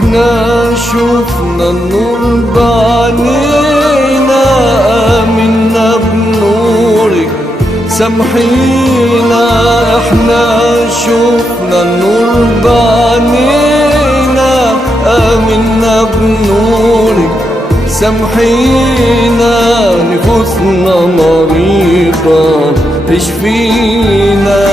احنا شفنا النور بعينينا، آمنا بنورك سامحينا. احنا شفنا النور بعينينا، آمنا بنورك سامحينا. نفوسنا مريضة اشفينا،